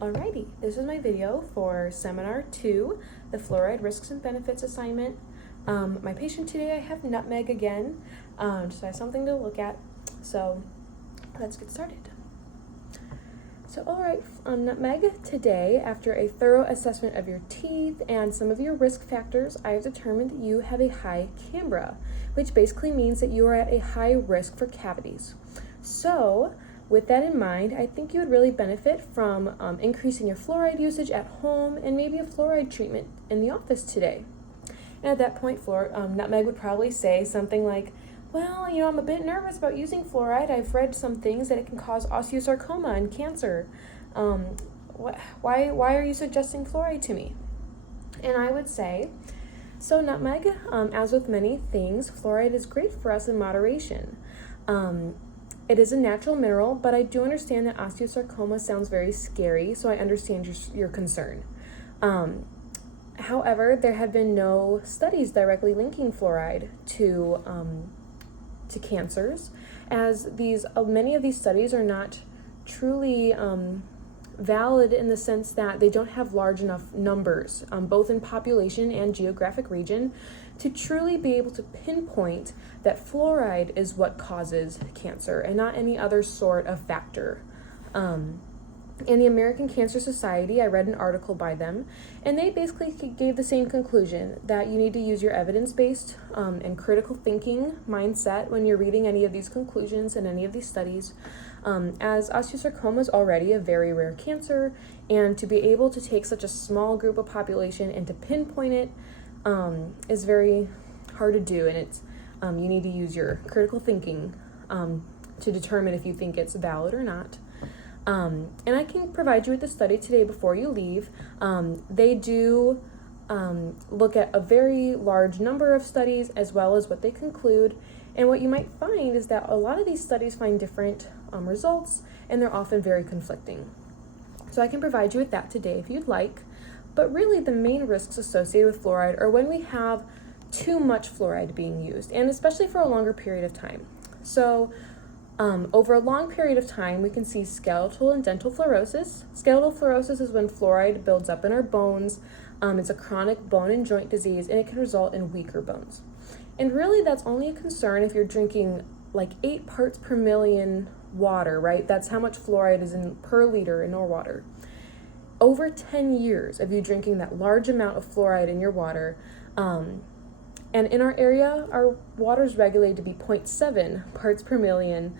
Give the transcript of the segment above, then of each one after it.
Alrighty, this is my video for Seminar 2, the Fluoride Risks and Benefits assignment. My patient today, I have Nutmeg again, just I have something to look at, so let's get started. So alright, Nutmeg, today, after a thorough assessment of your teeth and some of your risk factors, I have determined that you have a high cambra, which basically means that you are at a high risk for cavities. So, with that in mind, I think you would really benefit from increasing your fluoride usage at home and maybe a fluoride treatment in the office today. And at that point, Nutmeg would probably say something like, well, I'm a bit nervous about using fluoride. I've read some things that it can cause osteosarcoma and cancer. Why are you suggesting fluoride to me? And I would say, so Nutmeg, as with many things, fluoride is great for us in moderation. It is a natural mineral, but I do understand that osteosarcoma sounds very scary, so I understand your concern. However, there have been no studies directly linking fluoride to cancers, as many of these studies are not truly valid in the sense that they don't have large enough numbers, both in population and geographic region, to truly be able to pinpoint that fluoride is what causes cancer and not any other sort of factor. In the American Cancer Society, I read an article by them, and they basically gave the same conclusion, that you need to use your evidence-based and critical thinking mindset when you're reading any of these conclusions and any of these studies, as osteosarcoma is already a very rare cancer, and to be able to take such a small group of population and to pinpoint it is very hard to do, and it's you need to use your critical thinking to determine if you think it's valid or not. And I can provide you with the study today before you leave. They do look at a very large number of studies as well as what they conclude. And what you might find is that a lot of these studies find different results, and they're often very conflicting. So I can provide you with that today if you'd like. But really the main risks associated with fluoride are when we have too much fluoride being used, and especially for a longer period of time. So over a long period of time, we can see skeletal and dental fluorosis. Skeletal fluorosis is when fluoride builds up in our bones. It's a chronic bone and joint disease, and it can result in weaker bones. And really, that's only a concern if you're drinking like 8 parts per million water, right? That's how much fluoride is in per liter in our water. Over 10 years of you drinking that large amount of fluoride in your water, and in our area, our water is regulated to be 0.7 parts per million.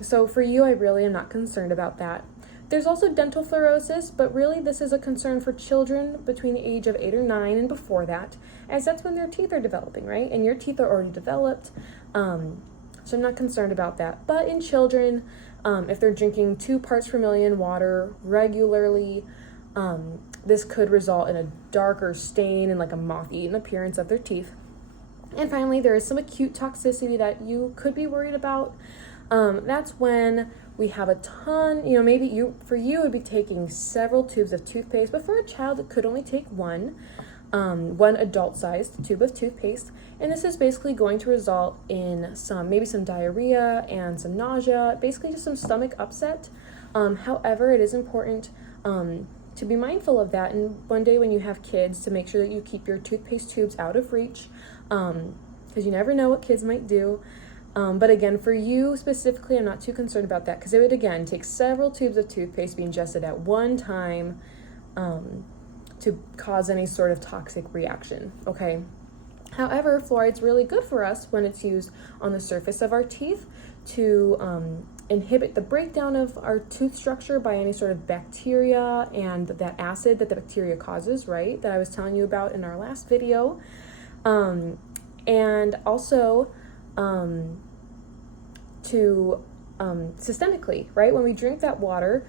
So for you, I really am not concerned about that. There's also dental fluorosis, but really this is a concern for children between the age of 8 or 9 and before that, as that's when their teeth are developing, right? And your teeth are already developed, so I'm not concerned about that. But in children, if they're drinking 2 parts per million water regularly, this could result in a darker stain and like a moth-eaten appearance of their teeth. And finally, there is some acute toxicity that you could be worried about. That's when we have a ton, for you it would be taking several tubes of toothpaste, but for a child it could only take one adult-sized tube of toothpaste. And this is basically going to result in maybe some diarrhea and some nausea, basically just some stomach upset. However, it is important to be mindful of that, and one day when you have kids, to make sure that you keep your toothpaste tubes out of reach, because you never know what kids might do. But again, for you specifically, I'm not too concerned about that, because it would again take several tubes of toothpaste being ingested at one time to cause any sort of toxic reaction, okay? However, fluoride's really good for us when it's used on the surface of our teeth to inhibit the breakdown of our tooth structure by any sort of bacteria and that acid that the bacteria causes, right, that I was telling you about in our last video. And also to systemically, right, when we drink that water,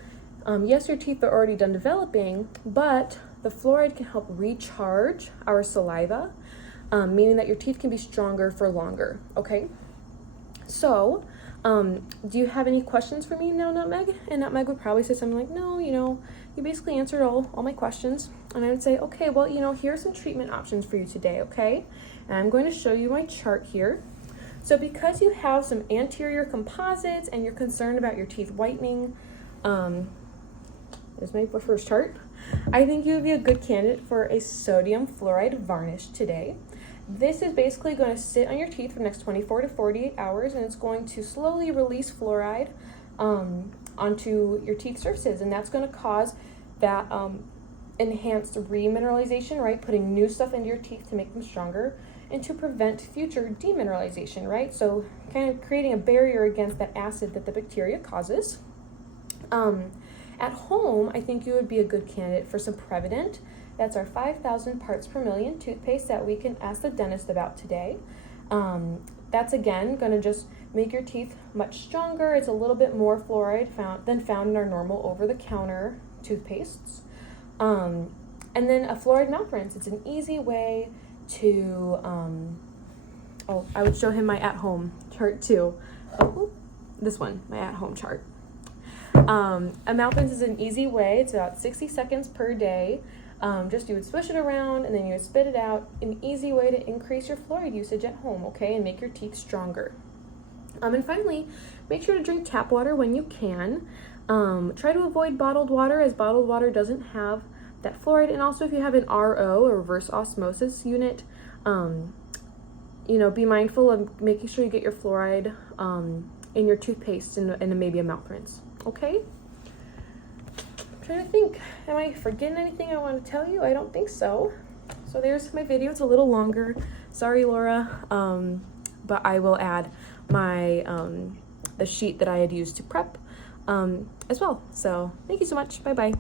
yes, your teeth are already done developing, but the fluoride can help recharge our saliva, meaning that your teeth can be stronger for longer, okay? So, do you have any questions for me now, Nutmeg? And Nutmeg would probably say something like, no, you basically answered all my questions. And I would say, okay, well, here are some treatment options for you today, okay? And I'm going to show you my chart here. So because you have some anterior composites and you're concerned about your teeth whitening, is my first chart. I think you would be a good candidate for a sodium fluoride varnish today. This is basically going to sit on your teeth for the next 24 to 48 hours, and it's going to slowly release fluoride onto your teeth surfaces, and that's going to cause that enhanced remineralization, right? Putting new stuff into your teeth to make them stronger and to prevent future demineralization, right? So kind of creating a barrier against that acid that the bacteria causes. At home, I think you would be a good candidate for some Prevident. That's our 5,000 parts per million toothpaste that we can ask the dentist about today. That's again going to just make your teeth much stronger. It's a little bit more fluoride than found in our normal over-the-counter toothpastes. And then a fluoride mouth rinse. It's an easy way to, I would show him my at-home chart too. Oh, this one, my at-home chart. A mouth rinse is an easy way. It's about 60 seconds per day. You would swish it around and then you would spit it out. An easy way to increase your fluoride usage at home, okay, and make your teeth stronger. And finally, make sure to drink tap water when you can. Try to avoid bottled water, as bottled water doesn't have that fluoride. And also, if you have an RO, or reverse osmosis unit, be mindful of making sure you get your fluoride in your toothpaste and maybe a mouth rinse. Okay? I'm trying to think. Am I forgetting anything I want to tell you? I don't think so. So there's my video. It's a little longer. Sorry, Laura. But I will add my the sheet that I had used to prep as well. So thank you so much. Bye-bye.